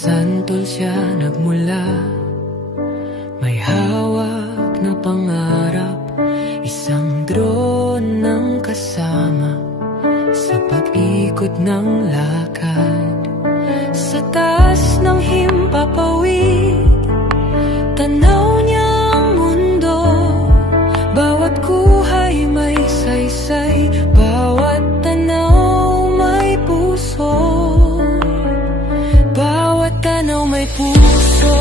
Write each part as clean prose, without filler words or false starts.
santol siya nagmula, may hawak na pangarap, isang drone ng kasama sa pag-ikot ng lakad. Sa taas ng himpapawid, tanaw niya ang mundo, bawat kuhay may saysay, bawat tanaw may puso, bawat tanaw may puso.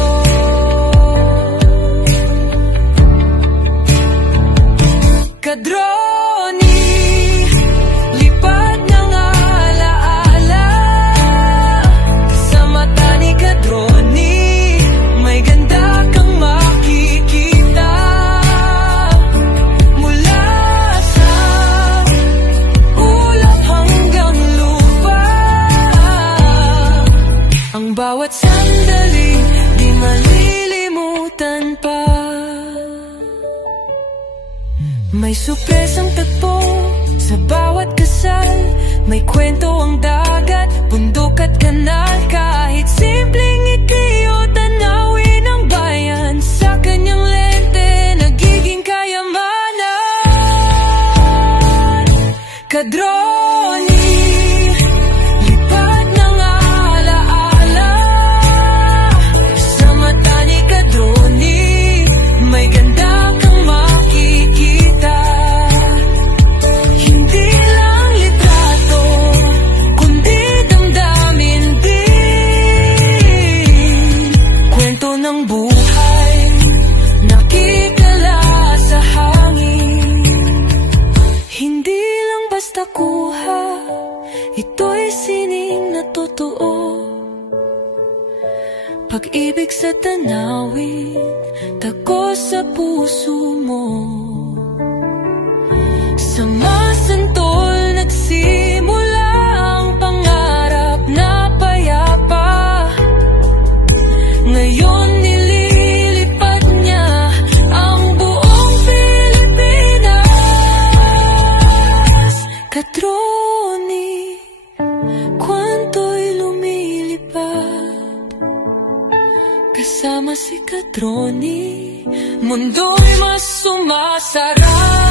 Kadroni, lipad ng alaala, sa mata ni Kadroni, may ganda kang makikita. Mula sa ulap hanggang lupa, ang bawat sandali di malilimutan pa. May surpresang tagpo sa bawat kasal, may kwento ang dagat, bundok at kanal. Kahit simpleng ikli o tanawin ng bayan, sa kanyang lente nagiging kayamanan. Kadroni, lipad ng alaala, sa mata ni Kadroni, may ganda kang makikita. Hindi lang litrato, kundi damdamin din. Kwento ng buhay, nakikala sa hangin. Hindi lang basta kuha, ito'y sining na totoo. Pag-ibig sa tanawin, tago sa puso mo. Sa masantol nagsimula ang pangarap na payapa. Ngayon nililipad niya ang buong Pilipinas. Kadroni, kwanto'y lumilipad. Kasama si Kadroni, mundo'y mas sumasarap.